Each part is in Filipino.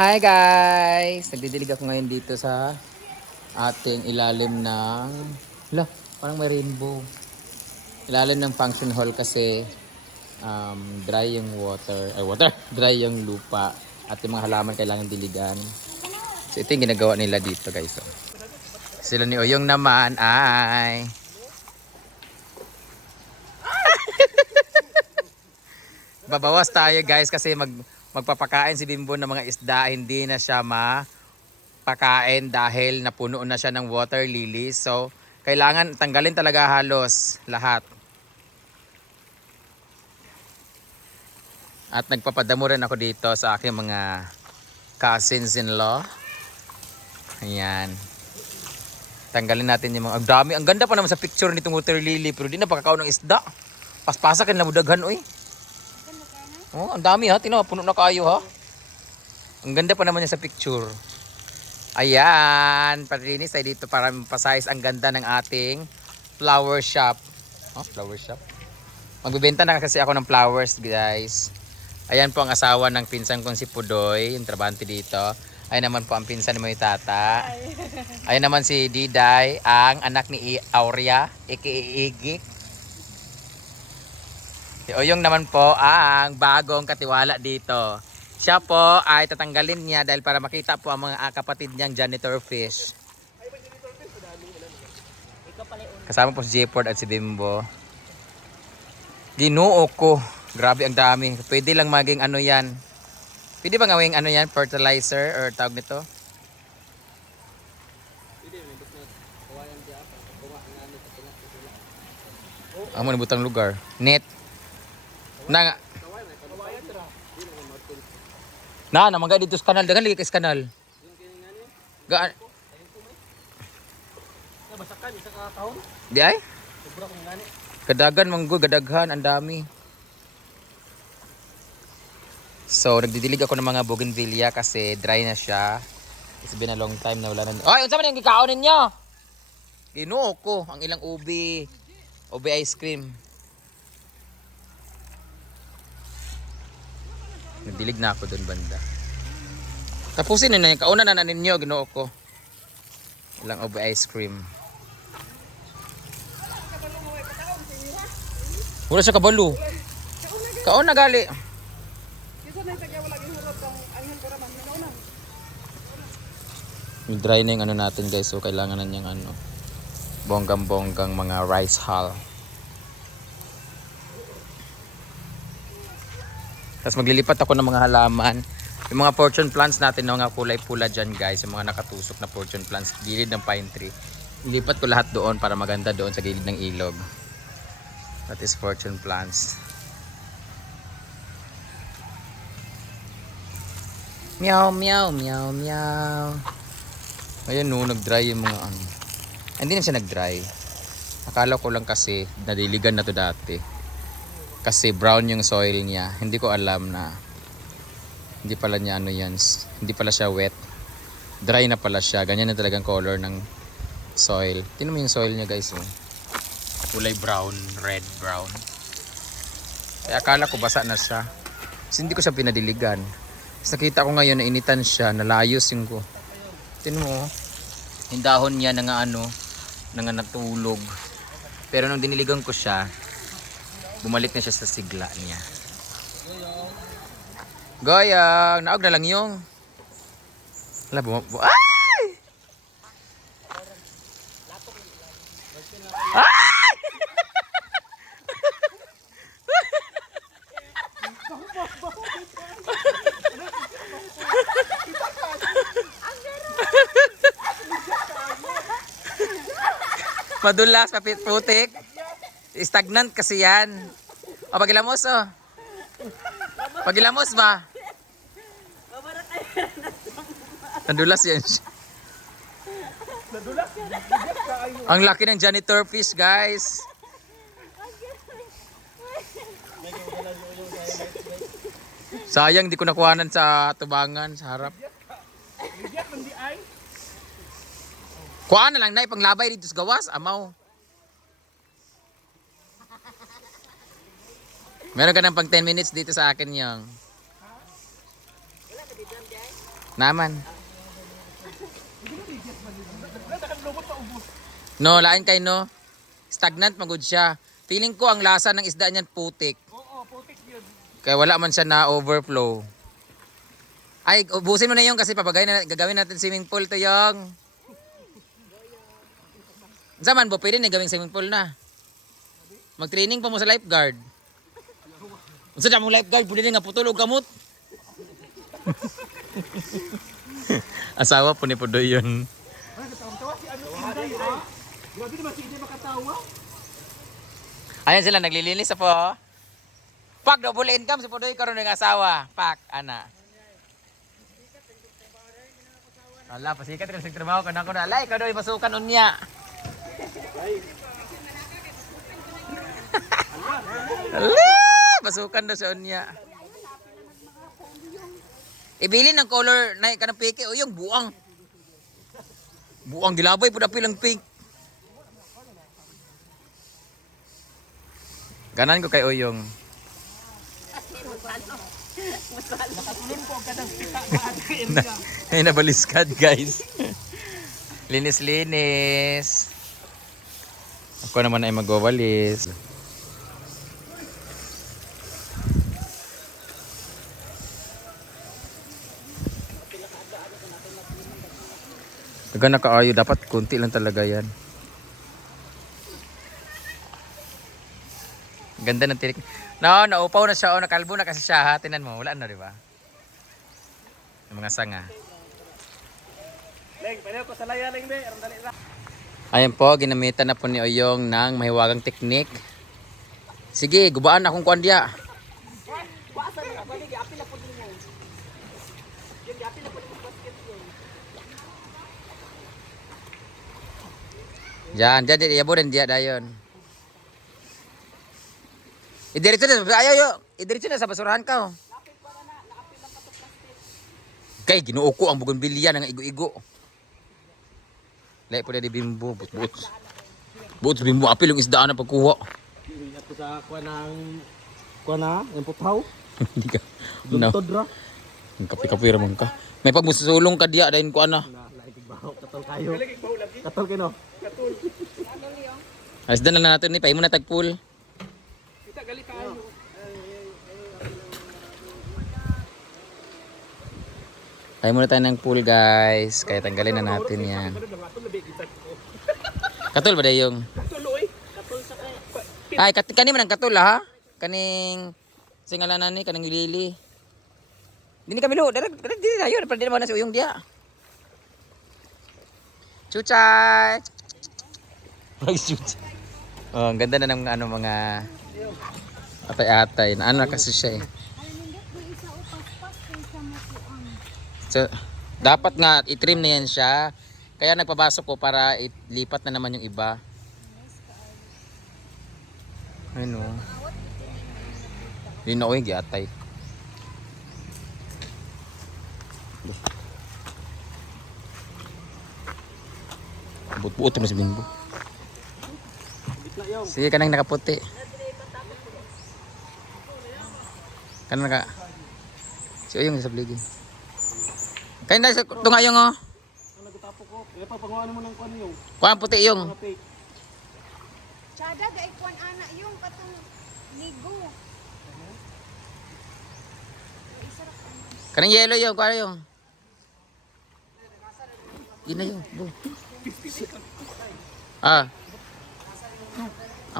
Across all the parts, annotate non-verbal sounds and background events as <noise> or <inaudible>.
Hi guys! Nagdidilig ako ngayon dito sa ating ilalim ng... Hala, parang may rainbow. Ilalim ng function hall kasi um, dry yung water, ay water, <laughs> dry yung lupa at yung mga halaman kailangan diligan. So ito yung ginagawa nila dito guys. Oh. Sila ni Oyong naman ay... <laughs> Babawas tayo guys kasi mag magpapakain si Bimbo ng mga isda, hindi na siya mapakain dahil napuno na siya ng water lilies. So, kailangan tanggalin talaga halos lahat. At nagpapadamo rin ako dito sa aking mga cousins-in-law. Ayan. Tanggalin natin yung mga... Ang dami. Ang ganda pa naman sa picture nitong water lily pero di na pakakaon ng isda. Paspasa kan lamudaghan oy. Oh, ang dami ha. Tino, puno na kayo ha. Ang ganda pa naman niya sa picture. Ayan, palinis tayo dito para mapasize ang ganda ng ating flower shop. Oh, flower shop. Magbebenta na kasi ako ng flowers, guys. Ayan po ang asawa ng pinsan kong si Pudoy, yung trabante dito. Ayan naman po ang pinsan ni Moy Tata. Ayan naman si Diday, ang anak ni I- Aurea, aka Igik. Si Oyong naman po ang bagong katiwala dito. Siya po ay tatanggalin niya dahil para makita po ang mga ah, kapatid niyang janitor fish. Kasama po si Jayford at si Bimbo. Ginoo ko. Grabe ang dami. Pwede lang maging ano yan. Pwede ba gawing ano yan? Fertilizer or tawag nito? Amo na butang lugar. Net. Na nga. Na, na mga dito sa kanal. Dagan lagi sa kanal. Gaan. Di ay? Kadagan manggo, gadaghan, ang dami. So, nagdidilig ako ng mga bougainvillea kasi dry na siya. It's been a long time na wala na. Ay, unsa man yung gikaon ninyo? Ginoo ko ang ilang ubi. Ubi ice cream. Nagdilig na ako doon banda. Tapusin na na yung kauna na na ninyo, ginoo ko. Ilang ubi ice cream. Wala siya kabalo. Kauna gali. Dry na yung ano natin guys, so kailangan na niyang ano, bonggang-bonggang mga rice hull. Tapos maglilipat ako ng mga halaman. Yung mga fortune plants natin na mga kulay pula dyan guys, yung mga nakatusok na fortune plants, gilid ng pine tree. Ilipat ko lahat doon para maganda doon sa gilid ng ilog. That is fortune plants. Meow, meow, meow, meow. Ayan no, nag-dry yung mga ano. Hindi na siya nag-dry. Akala ko lang kasi nadiligan na to dati. Kasi brown yung soil niya. Hindi ko alam na hindi pala niya ano yan. Hindi pala siya wet. Dry na pala siya. Ganyan na talagang color ng soil. Tingnan mo yung soil niya guys. Oh. Kulay brown, red brown. Kaya akala ko basa na siya. Kasi hindi ko siya pinadiligan. Tapos nakita ko ngayon na initan siya, nalayos yung ko. Tingnan mo, oh. yung dahon niya na nga ano, na nga natulog. Pero nung diniligan ko siya, bumalik na siya sa sigla niya. Goyang! Naog na lang yung. Wala, bum... bu- Ay! Ay! Madulas, papit putik. Stagnant kasi yan. O, pagilamos oh. Pagilamos ba? Nadulas yan siya. Ang laki ng janitor fish, guys. Sayang, di ko nakuhanan sa tubangan, sa harap. Kuha na lang na, ipanglabay dito sa gawas, amaw. Meron ka ng pang 10 minutes dito sa akin yung. Naman. No, lain kay no. Stagnant magud siya. Feeling ko ang lasa ng isda niyan putik. Oo, putik yun. Kaya wala man siya na overflow. Ay, ubusin mo na yung kasi papagay na gagawin natin swimming pool to yung. Sa man bo, pwede na gawing swimming pool na. Mag-training pa mo sa lifeguard. Unsa na mo lifeguard, na nga putulog kamot. Asawa po ni Pudoy yun. Ayan sila, naglilinis sa po. Pak, double income si Pudoy karon ng asawa. Pak, ana. Ala, pasikat ka sa trabaho ka na ko na. Alay, kadoy masukan unya. <laughs> Ala, masukan daw sa unya. Ibili ng color na kanang piki o yung buang. Buang gilabay pud apil ang pink. Ganan ko kay Oyong. Ay, nabaliskad guys. Linis-linis. Ako naman ay magwawalis. Taga nakaayo, dapat kunti lang talaga yan. Ganda ng tinik. No, naupaw na siya o nakalbo na kasi siya ha. Tinan mo, wala na, di ba? Yung mga sanga. Ayan po, ginamitan na po ni Oyong ng mahiwagang teknik. Sige, gubaan akong kuan diya. Basa na, pwede, giapil na po din mo. Yan, giapil na po din mo basket ko. Diyan, diyan, diyan, yabo din diya dayon. Idiretso na, ayaw yo. Idiretso na sa basurahan ka. oh. Kay, ginuo ko ang bugonbilya ng igo-igo. Lai na di bimbo, but-but. But bimbo, apil yung isdaan na pagkuha. Ingat ko sa kuha ng... Kuha na, yung putaw. Hindi ka. No. Duntod ra. Ang kapi-kapi ramon ka. May pagmusulong ka diya, dahil ko ana. Katol kayo. Katol kayo, Katol. Alas na lang natin ni, pahay mo na tagpool. Kita gali kayo. Tayo muna tayo ng pool guys. Kaya tanggalin na natin yan. Lang, atol labi kita ko. Katul ba yung? Katol, oy. Katol sa kaya. Ay, kat kani man ang katul ha? Kaning singalanan ni kaning lili. Dini kami lo, direct direct dili na yun, pwede naman na si uyong dia. Chuchay. Chuchay. Oh, ang ganda na ng ano mga atay-atay. Na ano kasi siya eh. So, dapat nga i-trim na yan siya. Kaya nagpabasok ko para ilipat na naman yung iba. Ano? Hindi na ako yung giatay. Buot-buot mo si Bimbo. Yung. Sige ka nang nakaputi. Kanang naka... Si Oyong sa bligi. Kaya na sa tungayong oh. Ang nagtapo ko. Kaya pa, panguhan mo ng kuha yung. Kuha ang puti yung. Mga fake. Tsada ga ikwan ana yung katong ligo. Kanang yellow yung. Kuha yung. Yun na yung. Ah.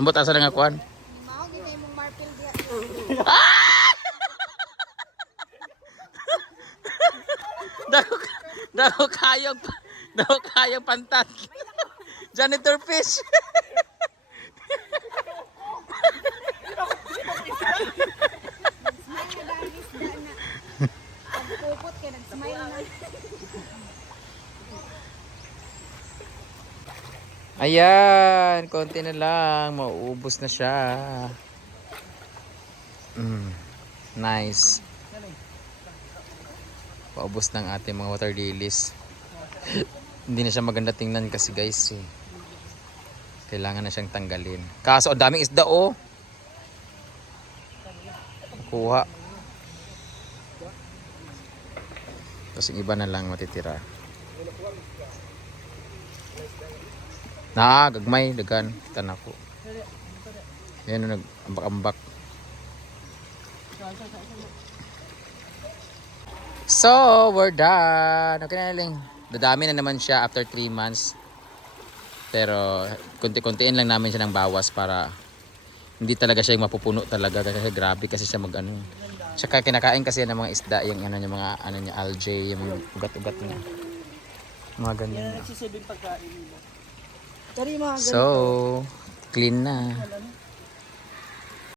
Ambot asa nga kuhan. Mao gid mong marpil diya. <laughs> Daw daw kayong daw kayong pantat. Janitor fish. Pagpupot kay nag-smile na. Ayan, konti na lang, mauubos na siya. Mm, nice. Paubos ng ating mga water lilies. <laughs> Hindi na siya maganda tingnan kasi guys eh. Kailangan na siyang tanggalin. Kaso ang daming isda oh. Kuha. Tapos iba na lang matitira. Na, gagmay, dagan. Tanan ko. Yan nag ambak-ambak. So, we're done. Okay na lang. Dadami na naman siya after 3 months. Pero, kunti-kuntiin lang namin siya ng bawas para hindi talaga siya yung mapupuno talaga kasi grabe kasi siya mag ano. Tsaka kinakain kasi ng mga isda, yung ano yung mga ano niya algae, yung mga ugat-ugat niya. Mga ganyan. Nagsisilbing pagkain nila. So, clean na.